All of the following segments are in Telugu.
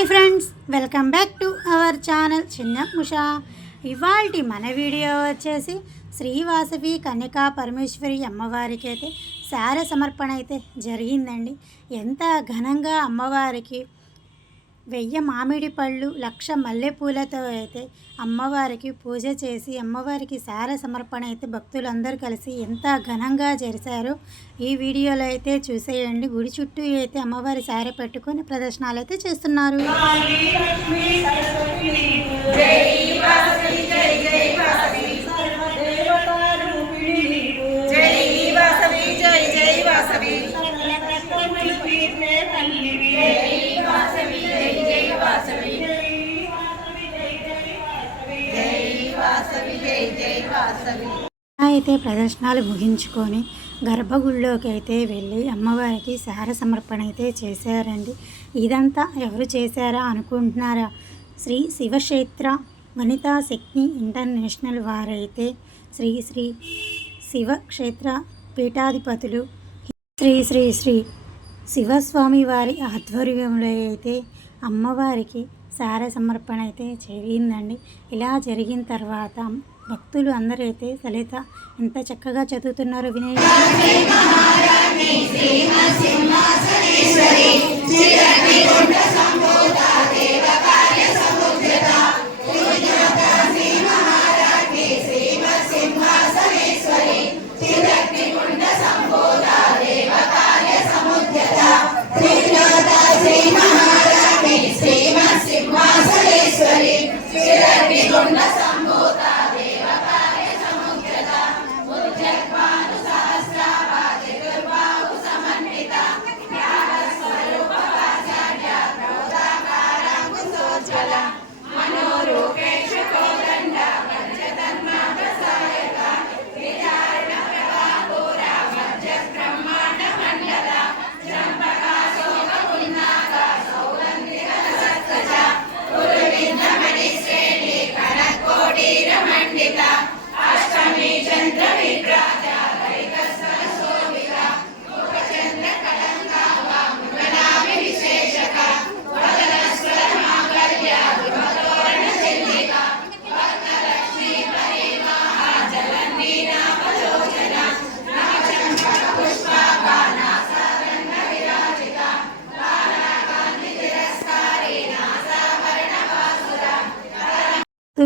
Hi friends welcome back to our channel. Chinna Usha. ఇవాళ మన వీడియో వచ్చేసి శ్రీవాసవి కన్యకా పరమేశ్వరి అమ్మవారికి అయితే శార సమర్పణ అయితే జరిగిందండి. ఎంత ఘనంగా అమ్మవారికి వెయ్యి మామిడి పళ్ళు లక్ష మల్లెపూలతో అయితే అమ్మవారికి పూజ చేసి అమ్మవారికి సార సమర్పణ అయితే భక్తులందరూ కలిసి ఎంత ఘనంగా చేశారో ఈ వీడియోలో అయితే చూసేయండి. గుడి చుట్టూ అయితే అమ్మవారి సార పెట్టుకొని ప్రదర్శనలు అయితే చేస్తున్నారు జై వాసవి. అయితే ప్రదర్శనలు ముగించుకొని గర్భగుడిలోకి అయితే వెళ్ళి అమ్మవారికి సార సమర్పణ అయితే చేశారండి. ఇదంతా ఎవరు చేశారా అనుకుంటున్నారా? శ్రీ శివక్షేత్ర వనితా శక్తి ఇంటర్నేషనల్ వారైతే శ్రీ శ్రీ శివక్షేత్ర పీఠాధిపతులు శ్రీ శ్రీ శ్రీ శివస్వామి వారి ఆధ్వర్యంలో అయితే అమ్మవారికి సార సమర్పణ అయితే జరిగిందండి. ఇలా జరిగిన తర్వాత భక్తులు అందరూ అయితే ఎంత చక్కగా చదువుతున్నారో Yeah.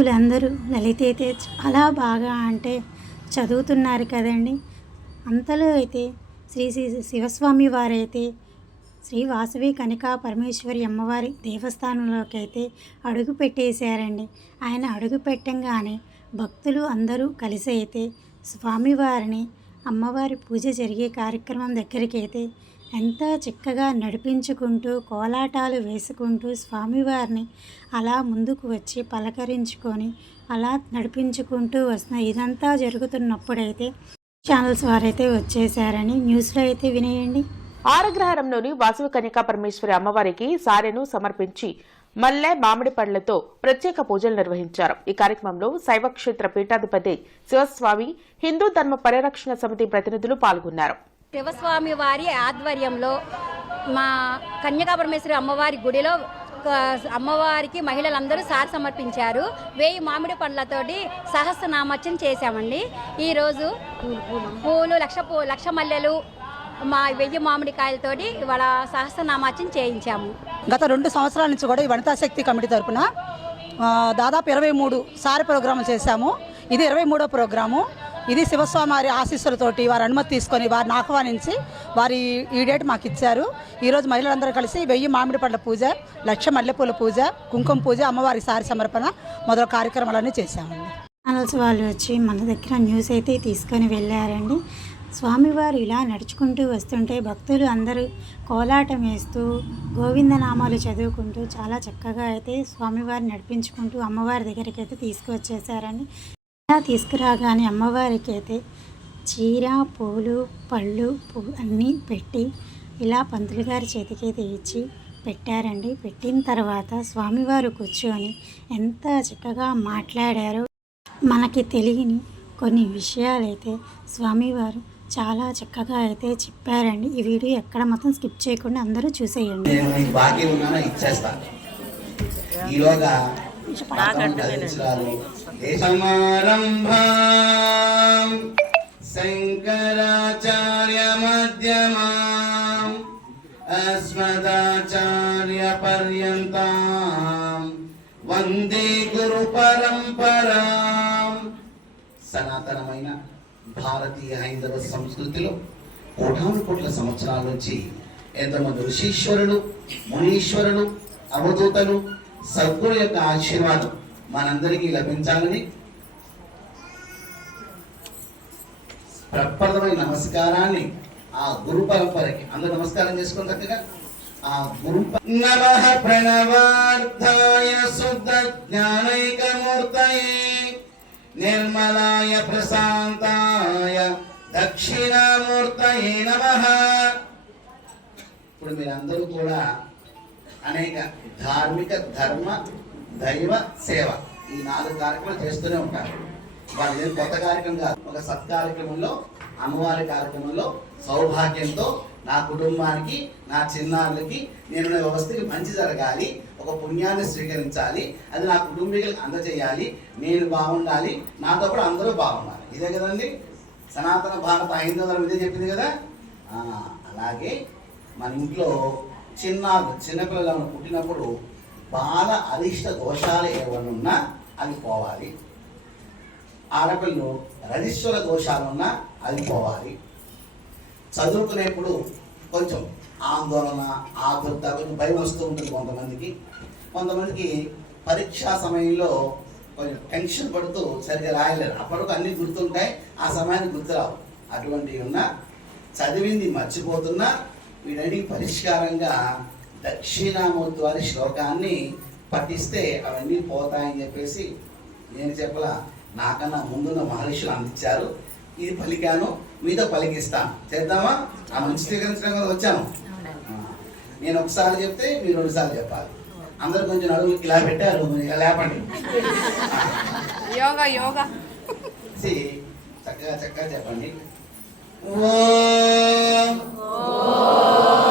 బంధువులందరూ లలిత అయితే చాలా బాగా అంటే చదువుతున్నారు కదండి. అంతలో అయితే శ్రీ శ్రీ శివస్వామి వారైతే శ్రీ వాసవి కనికా పరమేశ్వరి అమ్మవారి దేవస్థానంలోకి అయితే అడుగు పెట్టేశారండి. ఆయన అడుగు పెట్టంగానే భక్తులు అందరూ కలిసి అయితే స్వామివారిని అమ్మవారి పూజ జరిగే కార్యక్రమం దగ్గరికి అయితే ఎంత చక్కగా నడిపించుకుంటూ కోలాటాలు వేసుకుంటూ స్వామివారిని అలా ముందుకు వచ్చి పలకరించుకొని అలా నడిపించుకుంటూ వస్తున్న ఇదంతా జరుగుతున్నప్పుడైతే ఛానల్స్ వారైతే వచ్చేసారని న్యూస్లో అయితే వినేయండి. ఆరగ్రహారంలోని వాసవి కన్యకా పరమేశ్వరి అమ్మవారికి సారెను సమర్పించి మల్లె మామిడి పండ్లతో ప్రత్యేక పూజలు నిర్వహించారు. ఈ కార్యక్రమంలో శైవ క్షేత్ర పీఠాధిపతి శివస్వామి హిందూ ధర్మ పరిరక్షణ సమితి ప్రతినిధులు పాల్గొన్నారు. శివస్వామి వారి ఆధ్వర్యంలో మా కన్యకాపరమేశ్వరి అమ్మవారి గుడిలో అమ్మవారికి మహిళలందరూ సారి సమర్పించారు. వేయి మామిడి పండ్లతోటి సహస్రనామర్చన చేశామండి. ఈరోజు పూలు లక్ష పూ లక్ష మల్లెలు మా వెయ్యి మామిడికాయలతోటి ఇవాళ సహస్రనామార్చన చేయించాము. గత రెండు సంవత్సరాల నుంచి కూడా ఈ వనితా శక్తి కమిటీ తరపున దాదాపు ఇరవై మూడు సారి ప్రోగ్రాములు చేశాము. ఇది ఇరవై మూడో ప్రోగ్రాము. ఇది శివస్వామి వారి ఆశీస్సులతోటి వారి అనుమతి తీసుకొని వారిని ఆహ్వానించి వారి ఈ డేట్ మాకు ఇచ్చారు. ఈరోజు మహిళలందరూ కలిసి వెయ్యి మామిడి పండ్ల పూజ లక్ష మల్లెపూల పూజ కుంకుమ పూజ అమ్మవారి సారి సమర్పణ మొదలు కార్యక్రమాలన్నీ చేశామండి. ఛానల్స్ వాళ్ళు వచ్చి మన దగ్గర న్యూస్ అయితే తీసుకొని వెళ్ళారండి. స్వామివారు ఇలా నడుచుకుంటూ వస్తుంటే భక్తులు అందరూ కోలాటం వేస్తూ గోవిందనామాలు చదువుకుంటూ చాలా చక్కగా అయితే స్వామివారిని నడిపించుకుంటూ అమ్మవారి దగ్గరికి అయితే తీసుకువచ్చేసారండి. ఇలా తీసుకురాగానే అమ్మవారికి అయితే చీర పూలు పళ్ళు పువ్వు అన్నీ పెట్టి ఇలా పంతులు గారి చేతికైతే ఇచ్చి పెట్టారండి. పెట్టిన తర్వాత స్వామివారు కూర్చొని ఎంత చక్కగా మాట్లాడారో మనకి తెలియని కొన్ని విషయాలైతే స్వామివారు చాలా చక్కగా అయితే చెప్పారండి. ఈ వీడియో ఎక్కడ మొత్తం స్కిప్ చేయకుండా అందరూ చూసేయండి. నేను బాకీ ఉన్నానో ఈలోగా సమారంభం శంకరాచార్య మధ్యమాం అస్మదాచార్య పర్యంతం వందే గురు పరంపరాం సనాతనమైన భారతీయ హైందవ సంస్కృతిలో కోటాను కోట్ల సంవత్సరాల నుంచి ఎంతమంది ఋషీశ్వరులు మునీశ్వరులు అవధూతలు సద్గురు యొక్క ఆశీర్వాదం మనందరికీ లభించాలని ప్రప్రదమైన నమస్కారాన్ని ఆ గురు పరంపరకి అందరూ నమస్కారం చేసుకుని చక్కగా ఆ గురు నమ ప్రణవార్థాయ శుద్ధ జ్ఞానైకమూర్తయే నిర్మలాయ ప్రశాంతాయ దక్షిణామూర్తయే నమ. ఇప్పుడు మీరందరూ కూడా అనేక ధార్మిక ధర్మ దైవ సేవ ఈ నాలుగు కార్యక్రమాలు చేస్తూనే ఉంటారు. వాళ్ళు ఏం కొత్త కార్యక్రమం కాదు. ఒక సత్కార్యక్రమంలో అమ్మవారి కార్యక్రమంలో సౌభాగ్యంతో నా కుటుంబానికి నా చిన్నారులకి నేను నా వ్యవస్థకి మంచి జరగాలి ఒక పుణ్యాన్ని స్వీకరించాలి అది నా కుటుంబీకులకు అందజేయాలి నేను బాగుండాలి నాతో కూడా అందరూ బాగుండాలి. ఇదే కదండి? సనాతన భారత ఐదవ ఇదే చెప్పింది కదా? అలాగే మన ఇంట్లో చిన్న చిన్నపిల్లలు పుట్టినప్పుడు బాల అరిష్ట దోషాలు ఏమన్నా ఉన్నా అవి పోవాలి. ఆడపిల్లలు రజిస్వర దోషాలున్నా అది పోవాలి. చదువుకునేప్పుడు కొంచెం ఆందోళన ఆదుర్త కొంచెం భయం వస్తూ ఉంటుంది కొంతమందికి. కొంతమందికి పరీక్షా సమయంలో కొంచెం టెన్షన్ పడుతూ సరిగ్గా రాయలేరు. అప్పటికి అన్ని గుర్తుంటాయి ఆ సమయానికి గుర్తురావు. అటువంటివి ఉన్నా చదివింది మర్చిపోతున్నా వీటన్నిటికి పరిష్కారంగా దక్షిణామూర్తి వారి శ్లోకాన్ని పఠిస్తే అవన్నీ పోతాయని చెప్పేసి నేను చెప్పలా. నాకన్నా ముందున్న మహర్షులు అందించారు ఇది పలికాను మీతో పలికిస్తాను. చేద్దామా? ఆ మంచి స్వీకరించడం కదా వచ్చాను. నేను ఒకసారి చెప్తే మీరు రెండుసార్లు చెప్పాలి. అందరు కొంచెం నడుము ఇలా పెట్టారు లేపండి. యోగా యోగా. చక్కగా చక్కగా చెప్పండి. ఓం నమః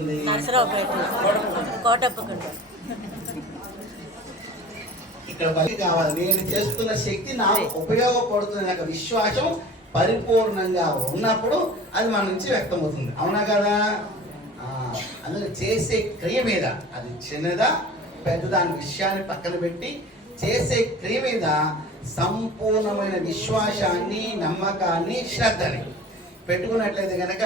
ఉంది. ఇక్కడ బలి కావాలి. నేను చేస్తున్న శక్తి నాకు ఉపయోగపడుతుంది నాకు విశ్వాసం పరిపూర్ణంగా ఉన్నప్పుడు అది మన నుంచి వ్యక్తమవుతుంది. అవునా కదా? ఆ, అందులో చేసే క్రియ మీద అది చిన్నదా పెద్దదాని విషయాన్ని పక్కన పెట్టి చేసే క్రియ మీద సంపూర్ణమైన విశ్వాసాన్ని నమ్మకాన్ని శ్రద్ధని పెట్టుకున్నట్లయితే కనుక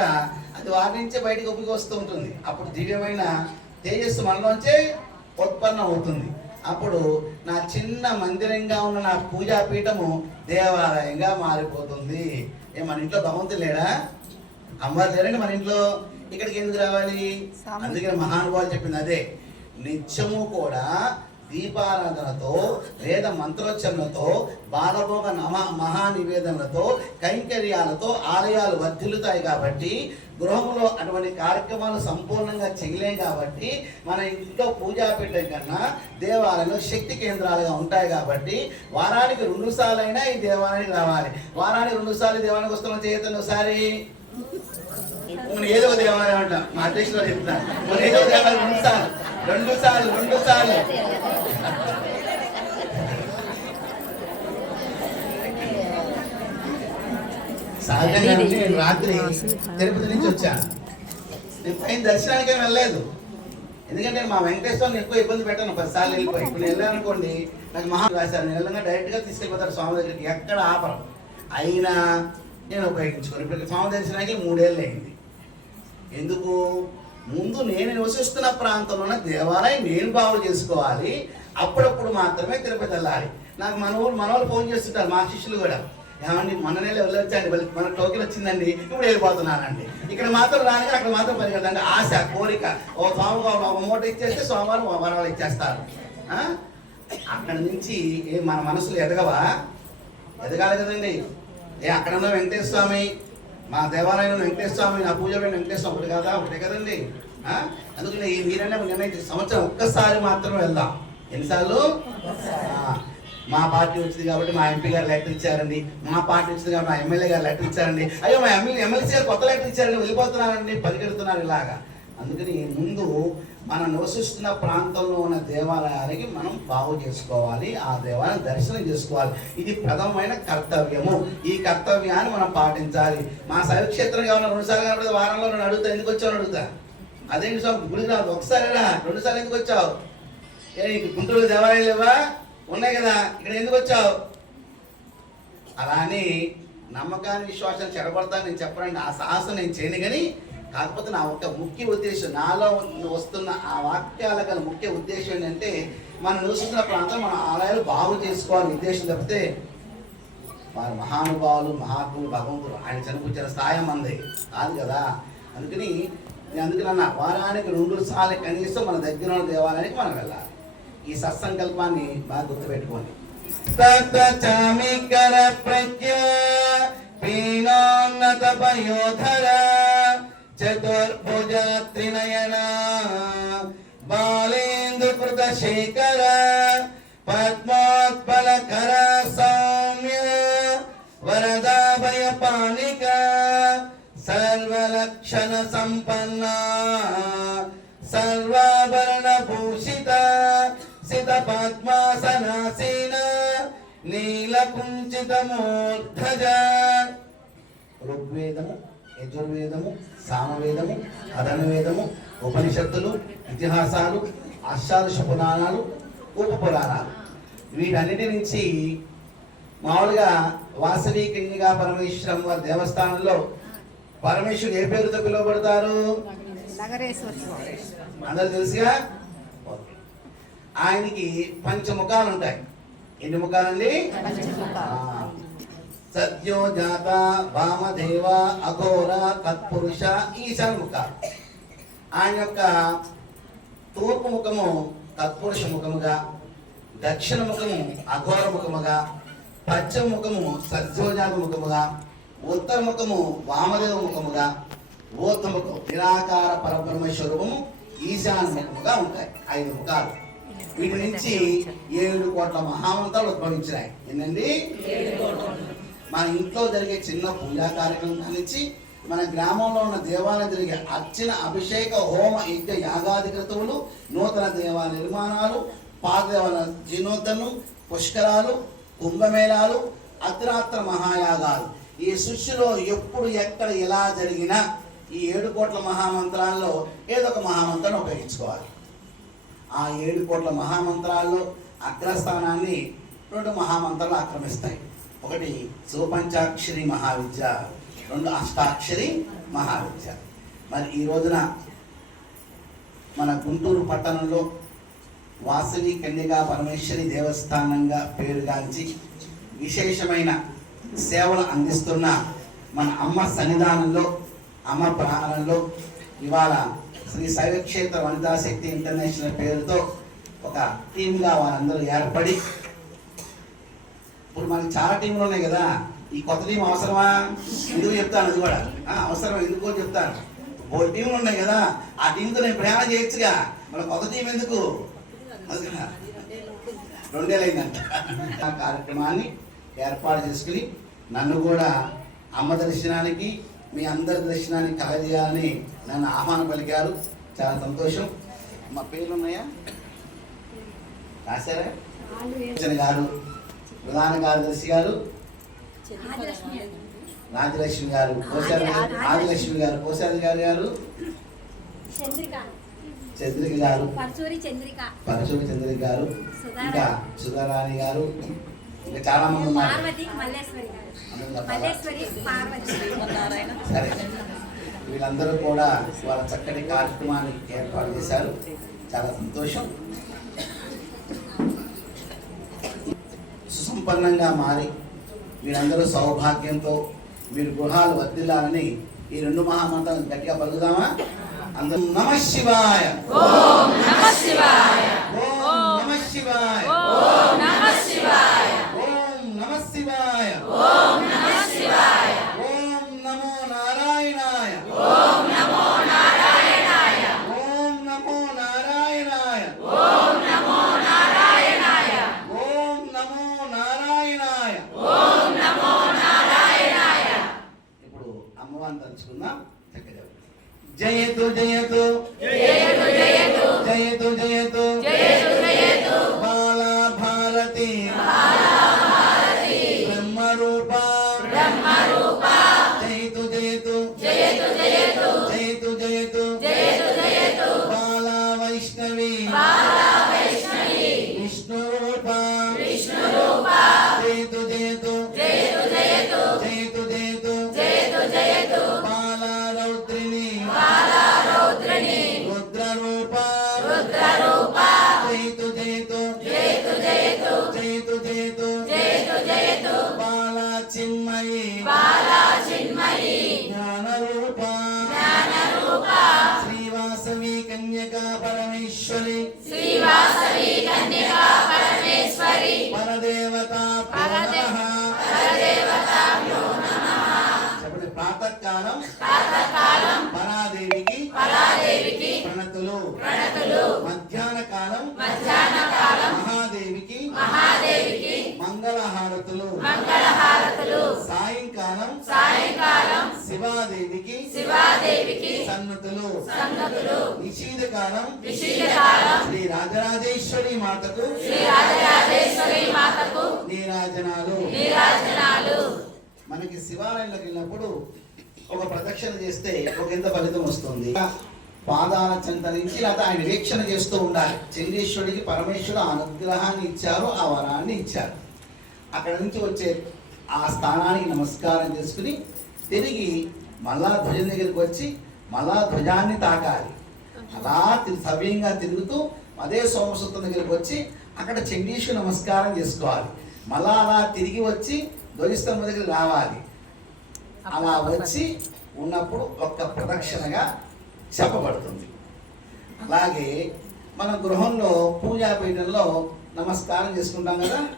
వారి నుంచే బయటకు ఒప్పికి వస్తూ ఉంటుంది. అప్పుడు దివ్యమైన తేజస్సు మనలోంచే ఉత్పన్నం అవుతుంది. అప్పుడు నా చిన్న మందిరంగా ఉన్న నా పూజా పీఠము దేవాలయంగా మారిపోతుంది. ఏ మన ఇంట్లో భగవంతుడు లేడా? అమ్మవారు లేరండి మన ఇంట్లో. ఇక్కడికి ఎందుకు రావాలి? అందుకని మహానుభావులు చెప్పింది అదే. నిత్యము కూడా దీపారాధనతో వేద మంత్రోచ్చరణతో బాలభోగ నమ మహానివేదనలతో కైంకర్యాలతో ఆలయాలు వర్ధిల్లుతాయి కాబట్టి గృహంలో అటువంటి కార్యక్రమాలు సంపూర్ణంగా చేయలేం కాబట్టి మన ఇంట్లో పూజా పెట్టడం కన్నా దేవాలయంలో శక్తి కేంద్రాలుగా ఉంటాయి కాబట్టి వారానికి రెండు అయినా ఈ దేవాలయానికి రావాలి. వారానికి రెండు సార్లు ఈ దేవాలయానికి వస్తున్నాం చేయొద్దని ఒకసారి ఏదో దేవాలయం అంట. మా అధ్యక్షులు చెప్తా మన ఏదో దేవాలయం రెండు సార్లు. రెండు సార్లు రెండు సార్లు. సహజంగా నేను రాత్రి తిరుపతి నుంచి వచ్చా. నేను పైన దర్శనానికే వెళ్ళలేదు. ఎందుకంటే మా వెంకటేశ్వరం ఎక్కువ ఇబ్బంది పెట్టాను. పదిసార్లు వెళ్ళిపోయి. ఇప్పుడు నేను వెళ్ళాను అనుకోండి నాకు మహా రాశారు. నేను వెళ్ళగా డైరెక్ట్గా తీసుకెళ్ళిపోతారు స్వామి దగ్గరికి. ఎక్కడ ఆపరం. అయినా నేను ఉపయోగించుకోను ఇప్పుడు స్వామి దర్శనానికి మూడేళ్ళు అయింది. ఎందుకు? ముందు నేను నివసిస్తున్న ప్రాంతంలో ఉన్న దేవాలయం నేను బాగు చేసుకోవాలి. అప్పుడప్పుడు మాత్రమే తిరుపతి వెళ్ళాలి. నాకు మన మనవాళ్ళు ఫోన్ చేస్తుంటారు మా శిష్యులు కూడా. ఏమండి మొన్న నెల వెళ్ళొచ్చండి మన టోకెన్ వచ్చిందండి ఇప్పుడు వెళ్ళిపోతున్నానండి. ఇక్కడ మాత్రం రాని అక్కడ మాత్రం పరిగెత్తండి ఆశ కోరిక. ఓ సోమవారం ఒక మూట ఇచ్చేస్తే సోమవారం ఒక వరాలు ఇచ్చేస్తారు. అక్కడ అక్కడి నుంచి ఏ మన మనసులు ఎదగవా? ఎదగాలి కదండి. ఏ అక్కడ ఉన్న వెంకటేశ్వర స్వామి మా దేవాలయంలో వెంకటేశ్వర స్వామి నా పూజ వెంకటేశ్వర స్వామి ఒకటి కాదా? ఒకటే కదండి. అందుకని మీరన్నా మీరనే నిర్ణయించి సంవత్సరం ఒక్కసారి మాత్రం వెళ్దాం. ఎన్నిసార్లు? మా పార్టీ వచ్చింది కాబట్టి మా ఎంపీ గారు లెటర్ ఇచ్చారండి. మా పార్టీ వచ్చింది కాబట్టి మా ఎమ్మెల్యే గారు లెటర్ ఇచ్చారండి. అయ్యో మా ఎమ్మెల్యే ఎమ్మెల్సీ గారు కొత్త లెటర్ ఇచ్చారండి. వెళ్ళిపోతున్నారండి పరిగెడుతున్నారు ఇలాగా. అందుకని ముందు మనం నివసిస్తున్న ప్రాంతంలో ఉన్న దేవాలయానికి మనం బాగు చేసుకోవాలి ఆ దేవాలయం దర్శనం చేసుకోవాలి. ఇది ప్రథమమైన కర్తవ్యము. ఈ కర్తవ్యాన్ని మనం పాటించాలి. మా శైవక్షేత్రం కావాలి రెండు సార్లు కనబడితే వారంలో నేను అడుగుతా ఎందుకు వచ్చావు అడుగుతా? అదేంటి స్వామి గుడికి రాదు. ఒకసారి రెండుసార్లు ఎందుకు వచ్చావు? ఏ నీకు గుంటూరు దేవాలయాలు ఇవ్వా ఉన్నాయి కదా ఇక్కడ ఎందుకు వచ్చావు? అలా అని నమ్మకాన్ని విశ్వాసాలు చెడగొడతాను నేను చెప్పనండి. ఆ సాహసం నేను చేయను కానీ కాకపోతే నా ఒక ముఖ్య ఉద్దేశం నాలో వస్తున్న ఆ వాక్యాల గల ముఖ్య ఉద్దేశం ఏంటంటే మనం నివసిస్తున్న ప్రాంతం మన ఆలయాలు బాగు చేసుకోవాలని ఉద్దేశం తప్పితే వారు మహానుభావులు మహాత్ములు భగవంతులు ఆయన చనిపించిన స్థాయి మంది. కాదు కదా? అందుకని నేను అందుకని అన్న వారానికి రెండు సార్లు కనీసం మన దగ్గర ఉన్న దేవాలయానికి మనం వెళ్ళాలి. ఈ సత్సంకల్పాన్ని బాగా గుర్తుపెట్టుకోండి. తత్వచామికర ప్రజ్ఞ పీనోన్నత పయోధరా చతుర్భుజ త్రినయన బాలేంద్ర కృత శేఖర పద్మోత్పల కర సౌమ్య వరదాభయ పానిక సర్వలక్షణ సంపన్న సర్వాభరణ భూషిత సిత పద్మాసనాసీన నీలకుంచిత మూర్ధజ ఋగ్వేదము యజుర్వేదము సామవేదము అధర్వవేదము ఉపనిషత్తులు ఇతిహాసాలు అష్టాదశ పురాణాలు ఉప పురాణాలు వీటన్నిటి నుంచి మామూలుగా వాసవి కన్యగా పరమేశ్వరం వారి దేవస్థానంలో పరమేశ్వరుడు ఏ పేరుతో పిలువబడతారు? అందరు తెలుసుగా. ఆయనకి పంచముఖాలు ఉంటాయి ఎన్ని ముఖాలండి? సద్యో సత్యోజాత వామదేవ అఘోర తత్పురుష ఈశాన ఆయన యొక్క తూర్పు ముఖము తత్పురుష ముఖముగా దక్షిణ ముఖము అఘోర ముఖముగా పశ్చిమ ముఖము సత్యోజాత ముఖముగా ఉత్తర ముఖము వామదేవ ముఖముగా ఊర్ధ ముఖం నిరాకార పరబ్రహ్మ స్వరూపము ఈశాన్య ముఖముగా ఉంటాయి. ఐదు ముఖాలు. వీటి నుంచి ఏడు కోట్ల మహావంతాలు ఉద్భవించినాయి. ఏంటండి? మన ఇంట్లో జరిగే చిన్న పూజా కార్యక్రమం నుంచి మన గ్రామంలో ఉన్న దేవాలయం జరిగే అర్చన అభిషేక హోమ యజ్ఞ యాగాది క్రతువులు నూతన దేవాలయ నిర్మాణాలు పాత దేవాలయ జీర్ణోద్ధరణలు పుష్కరాలు కుంభమేళాలు అత్రాత్ర మహాయాగాలు. ఈ సృష్టిలో ఎప్పుడు ఎక్కడ ఎలా జరిగినా ఈ ఏడు కోట్ల మహామంత్రాల్లో ఏదో ఒక మహామంత్రాన్ని ఉపయోగించుకోవాలి. ఆ ఏడు కోట్ల మహామంత్రాల్లో అగ్రస్థానాన్ని రెండు మహామంత్రాలు ఆక్రమిస్తాయి. ఒకటి శివపంచాక్షరి మహావిద్య రెండు అష్టాక్షరి మహావిద్య. మరి ఈ రోజున మన గుంటూరు పట్టణంలో వాసవి కన్యగా పరమేశ్వరి దేవస్థానంగా పేరుగాంచి విశేషమైన సేవలు అందిస్తున్న మన అమ్మ సన్నిధానంలో అమ్మ ప్రాణంలో ఇవాళ శ్రీ శైవక్షేత్ర వనితా శక్తి ఇంటర్నేషనల్ పేరుతో ఒక టీమ్గా వారందరూ ఏర్పడి ఇప్పుడు మనకి చాలా టీంలు ఉన్నాయి కదా. ఈ కొత్త టీం అవసరమా? ఎందుకు చెప్తాను అది కూడా. అవసరం ఎందుకో చెప్తాను. ఓ టీంలు ఉన్నాయి కదా. ఆ టీంతో నేను ప్రయాణం చేయొచ్చుగా. మన కొత్త టీం ఎందుకు? రెండేళ్ళైందంట. ఆ కార్యక్రమాన్ని ఏర్పాటు చేసుకుని నన్ను కూడా అమ్మ దర్శనానికి మీ అందరి దర్శనానికి కలగజేయాలని నన్ను ఆహ్వానం పలికారు. చాలా సంతోషం. మా పేర్లు ఉన్నాయా? రాశారా? గారు. ప్రధాన కార్యదర్శి గారు రాజలక్ష్మి గారు. ఆదిలక్ష్మి గారు కోశాది గారు గారు? చంద్రిక. గారు. పరచూరి చంద్రిక. గారు. ఇంకా సుధారాణి గారు. ఇంకా చాలా మంది ఉన్నారు. సరే. వీళ్ళందరూ కూడా వాళ్ళ చక్కటి కార్యక్రమాన్ని ఏర్పాటు చేశారు. చాలా సంతోషం. సుసంపన్నంగా మారి మీరందరూ సౌభాగ్యంతో మీరు గృహాలు వర్దిల్లాలని ఈ రెండు మహామంత్రాలను గట్టిగా పలుకుదామా? అందరూ నమ శివాయ. ఓం నమ శివాయ. ఓం నమ శివాయ. ఓం నమ శివాయ ఓం నమ శివాయ ఓం నమ శివాయ ఓం నమో నారాయణాయ ఓం నమో నారాయణాయ ఓం నమో నారాయణాయ ఓం నమో నారాయణాయ ఓం నమో నారాయణాయ ఓం నమో నారాయణాయ ఇప్పుడు అమ్మవారిని తలుచుకుందాం చక్కగా జయతు జయతు. సన్నతులు. నిషీధ కాలం శ్రీ రాజరాజేశ్వరి మాతకు. శ్రీ రాజరాజేశ్వరి మాతకు. నీరాజనాలు. నీరాజనాలు. మనకి శివాలయంలోకి వెళ్ళినప్పుడు ఒక ప్రదక్షిణ చేస్తే ఒక ఎంత ఫలితం వస్తుంది? పాదాల చెంత నుంచి లేదా ఆయన వీక్షణ చేస్తూ ఉండాలి. చండీశ్వరుడికి పరమేశ్వరుడు అనుగ్రహాన్ని ఇచ్చారు ఆ వరాన్ని ఇచ్చారు. అక్కడ నుంచి వచ్చే ఆ స్థానానికి నమస్కారం చేసుకుని తిరిగి మళ్ళా ధ్వజం దగ్గరికి వచ్చి మళ్ళా ధ్వజాన్ని తాకాలి. అలా తి- సవ్యంగా తిరుగుతూ అదే సోమసూత్రం దగ్గరికి వచ్చి అక్కడ చండీశ్వరు నమస్కారం చేసుకోవాలి. మళ్ళా అలా తిరిగి వచ్చి ధ్వజస్తంభం దగ్గర రావాలి. అలా వచ్చి ఉన్నప్పుడు ఒక్క ప్రదక్షిణగా చెప్పబడుతుంది. అలాగే మన గృహంలో పూజా పీఠంలో నమస్కారం చేసుకుంటాం కదా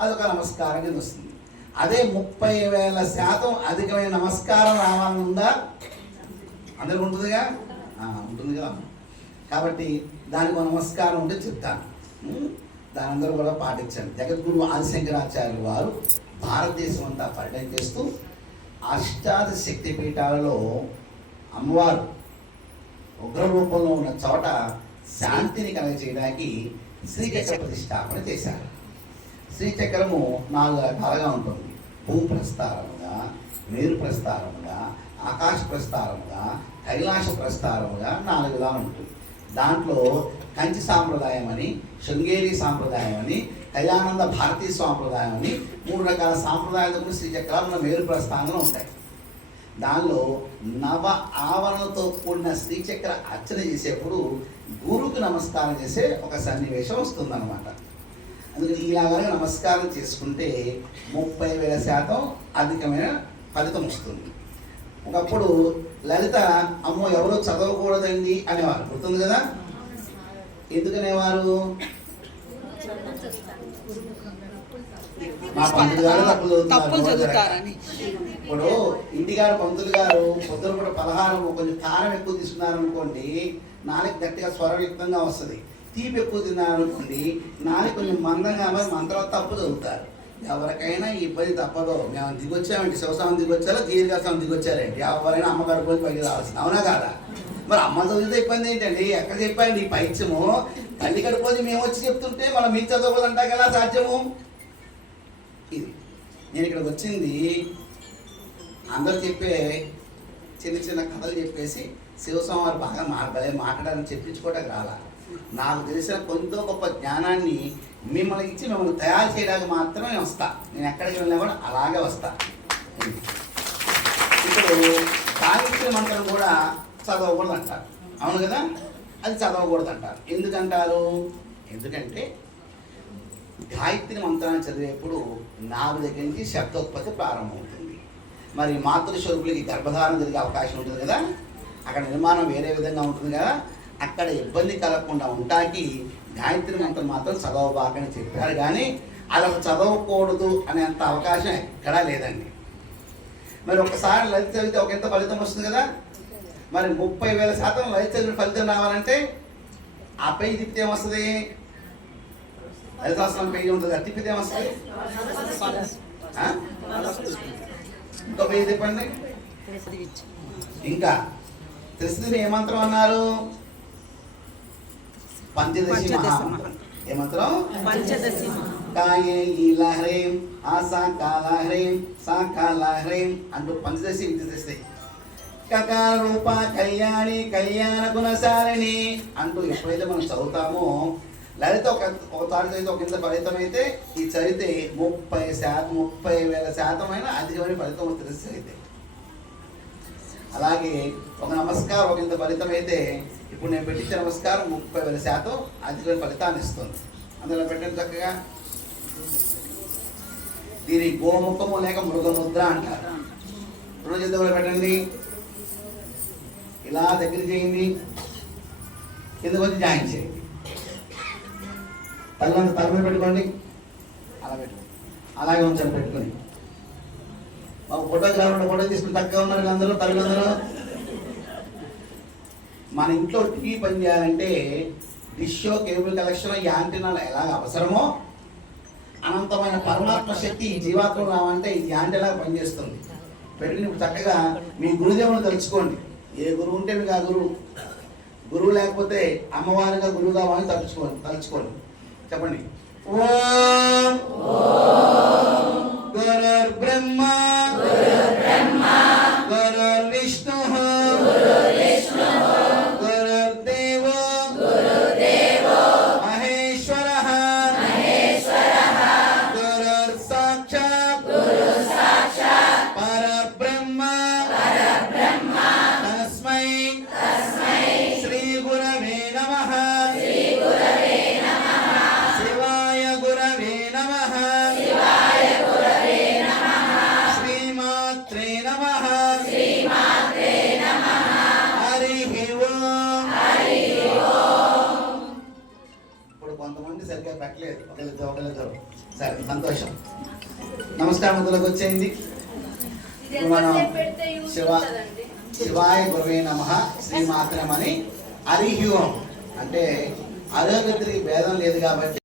అదొక నమస్కారం కింద వస్తుంది. అదే ముప్పై వేల శాతం అధికమైన నమస్కారం రావాలని ఉందా అందరికి ఉంటుందిగా? ఉంటుంది కదా కాబట్టి దానికి నమస్కారం ఉంటే చెప్తాను. దాని అందరూ కూడా పాటించండి. జగద్గురు ఆదిశంకరాచార్యులు వారు భారతదేశం అంతా పర్యటన చేస్తూ అష్టాద శక్తి పీఠాలలో అమ్మవారు ఉగ్రరూపంలో ఉన్న చోట శాంతిని కలగజేయడానికి శ్రీచక్ర ప్రతిష్టాపన చేశారు. శ్రీచక్రము నాలుగు రకాలుగా ఉంటుంది. భూ ప్రస్తారముగా మేరు ప్రస్తారముగా ఆకాశ ప్రస్తారముగా కైలాస ప్రస్తారముగా నాలుగుగా ఉంటుంది. దాంట్లో కంచి సాంప్రదాయం అని శృంగేరి సాంప్రదాయం అని కళ్యానంద భారతీయ సాంప్రదాయం అని మూడు రకాల సాంప్రదాయాలకు శ్రీచక్రాలు మేరు ప్రస్థానంలో ఉంటాయి. దానిలో నవ ఆవరణతో కూడిన శ్రీచక్ర అర్చన చేసేప్పుడు గురువుకు నమస్కారం చేసే ఒక సన్నివేశం వస్తుందన్నమాట. అందుకని ఇలాగనే నమస్కారం చేసుకుంటే ముప్పై వేల శాతం అధికమైన ఫలితం వస్తుంది. ఒకప్పుడు లలిత అమ్మో ఎవరో చదవకూడదండి అనేవారు. గుర్తుంది కదా? ఎందుకనేవారు? మా పంతులు గారు తప్పులు చదువుతారని. ఇప్పుడు ఇంటిగారు పంతులు గారు పొద్దున కూడా పలహారం కొంచెం కారం ఎక్కువ తీసుకున్నారు అనుకోండి నాలుగు గట్టిగా స్వరయుక్తంగా వస్తుంది. తీపి ఎక్కువ తిన్నారు అనుకోండి నాలుగు కొంచెం మందంగా మరి మంత్రం తప్పు చదువుతారు. ఎవరికైనా ఈ ఇబ్బంది తప్పదు. మేము దిగొచ్చామండి. శివస్వామి దిగొచ్చారా? దీర్ఘస్వామి దిగొచ్చారండి. ఎవరైనా అమ్మగారు పోయి పైకి రావాల్సింది. అవునా కాదా? మరి అమ్మ చదివితే ఇబ్బంది ఏంటండి? ఎక్కడ చెప్పండి ఈ పైత్యము? తల్లి కడుపుని మేము వచ్చి చెప్తుంటే మనం మీ చదవదంటా కదా సాధ్యము? ఇది. నేను ఇక్కడికి వచ్చింది. అందరు చెప్పే చిన్న చిన్న కథలు చెప్పేసి శివస్వామి వారు బాగా మాట్లాడే మాట్లాడాలని చెప్పించుకోవడానికి రాలా. నాకు తెలిసిన కొంత గొప్ప జ్ఞానాన్ని మిమ్మల్ని ఇచ్చి మిమ్మల్ని తయారు చేయడానికి మాత్రమే వస్తా. నేను ఎక్కడికి వెళ్ళినా కూడా అలాగే వస్తా. ఇప్పుడు గాయత్రి మంత్రం కూడా చదవకూడదు అంటారు అవును కదా? అది చదవకూడదు అంటారు ఎందుకంటారు? ఎందుకంటే గాయత్రి మంత్రాన్ని చదివేప్పుడు నాలుగు దగ్గర నుంచి శబ్దోత్పత్తి ప్రారంభమవుతుంది. మరి మాతృస్వరూపులకి గర్భధారణ జరిగే అవకాశం ఉంటుంది కదా? అక్కడ నిర్మాణం వేరే విధంగా ఉంటుంది కదా? అక్కడ ఇబ్బంది కలగకుండా ఉంటాకి గాయత్రి మంత్రం మాత్రం చదవబాకని చెప్పారు. కానీ అలా చదవకూడదు అనేంత అవకాశం ఎక్కడా లేదండి. మరి ఒకసారి లలిత చదివితే ఒక ఎంత ఫలితం వస్తుంది కదా? మరి ముప్పై వేల శాతం లలిత చదివిన ఫలితం రావాలంటే ఆ పేజీ తిప్పితే ఏమొస్తుంది? లలితాసనం పేజీ ఉంటుంది అది తిప్పితే ఏమొస్తుంది? ఇంకో పేజీ తిప్పండి. ఇంకా త్రిశతిని ఏ మంత్రం అన్నారు? పంచదశి సా అంటూ పంచదశి విద్యుతస్తాయి కకాల రూప కళ్యాణి కళ్యాణ గుణశాలిని అంటూ ఎప్పుడైతే మనం చదువుతామో లలిత ఒక ఒకసారి చదివితే ఒక ఇంత ఫలితం అయితే ఈ చదివితే ముప్పై శాతం ముప్పై వేల శాతమైన అధికమైన ఫలితం వస్తుంది అయితే అలాగే ఒక నమస్కారం ఒక ఇంత ఫలితం అయితే ఇప్పుడు నేను పెట్టించే నమస్కారం ముప్పై వేల శాతం అధిక ఫలితాన్ని ఇస్తుంది. అందులో పెట్టండి చక్కగా. దీని గోముఖము లేక మృగముద్ర అంటారు. రెండు చేతులు పెట్టండి. ఇలా దగ్గర చేయండి. కింద వచ్చి జాయిన్ చేయండి. తల్లంత తల పెట్టుకోండి. అలా పెట్టుకోండి. అలాగే ఉంచండి పెట్టుకొని. మా ఫోటోగ్రాఫర్ ఫోటో తీసుకుని తక్కువ ఉన్నారు అందరూ తల్లులందరూ మన ఇంట్లో టీవీ పని చేయాలంటే డిష్ కేబుల్ కలెక్షన్ యాంటీనాలు ఎలా అవసరమో అనంతమైన పరమాత్మ శక్తి ఈ రావంటే ఈ యాంటీలా పనిచేస్తుంది. పెట్టుకుని చక్కగా మీ గురుదేవుని తలుచుకోండి. ఏ గురువు ఉంటే మీకు ఆ గురువు. గురువు లేకపోతే అమ్మవారిగా గురువు కావాలని తలుచుకోండి తలుచుకోండి. చెప్పండి. ఓ. నమస్కారం వచ్చేయండి మనం శివ శివాయ గురువే నమ శ్రీమాత్రమని అని ఓం అంటే ఆరోగ్యకి భేదం లేదు కాబట్టి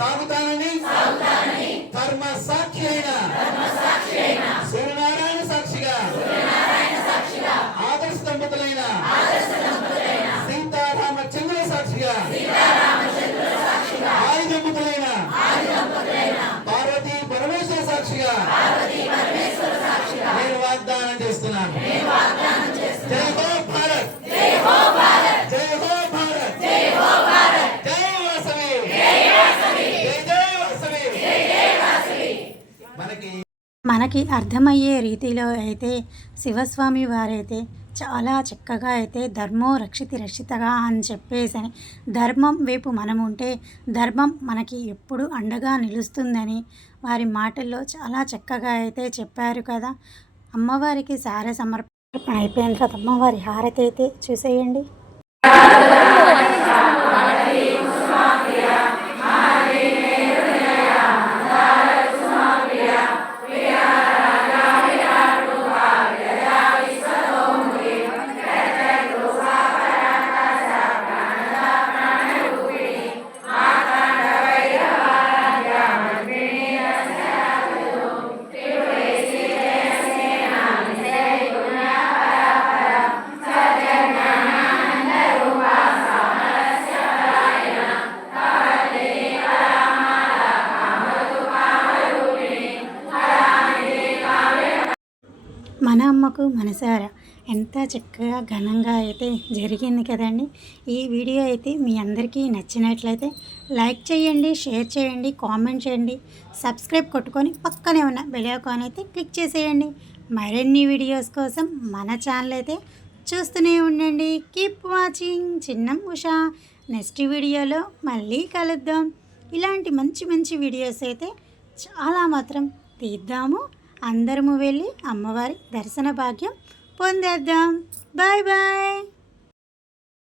సాగుతానని ధర్మ సాక్షి అయిన సూర్యనారాయణ సాక్షిగా ఆదర్శ దంపతులైన సీతారామ చంద్ర సాక్షిగా ఆది దంపతులైన పార్వతీ పరమేశ్వర సాక్షిగా నేను వాగ్దానం చేస్తున్నాను. జై హో భారత్ జై హో భారత్ జై హో భారత్ జై హో భారత్ జై వాసవి జై జై వాసవి మనకి అర్థమయ్యే రీతిలో అయితే శివస్వామి వారైతే చాలా చక్కగా అయితే ధర్మో రక్షితి రక్షితగా అని చెప్పేసి ధర్మం వైపు మనం ఉంటే ధర్మం మనకి ఎప్పుడు అండగా నిలుస్తుందని వారి మాటల్లో చాలా చక్కగా అయితే చెప్పారు కదా. అమ్మవారికి సార సమర్పణ అయిపోయిన తర్వాత అమ్మవారి హారతి అయితే చూసేయండి. మనసారా? ఎంత చక్కగా ఘనంగా అయితే జరిగింది కదండి. ఈ వీడియో అయితే మీ అందరికీ నచ్చినట్లయితే లైక్ చేయండి షేర్ చేయండి కామెంట్ చేయండి. సబ్స్క్రైబ్ కొట్టుకొని పక్కనే ఉన్న బెల్ ఐకాన్ అయితే క్లిక్ చేసేయండి. మరిన్ని వీడియోస్ కోసం మన ఛానల్ అయితే చూస్తూనే ఉండండి. Keep watching. Chinnam Usha. Next వీడియోలో మళ్ళీ కలుద్దాం. ఇలాంటి మంచి మంచి వీడియోస్ అయితే చాలా మాత్రం తీద్దాము. అందరము వెళ్ళి అమ్మవారి దర్శన భాగ్యం పొందేద్దాం. Bye bye.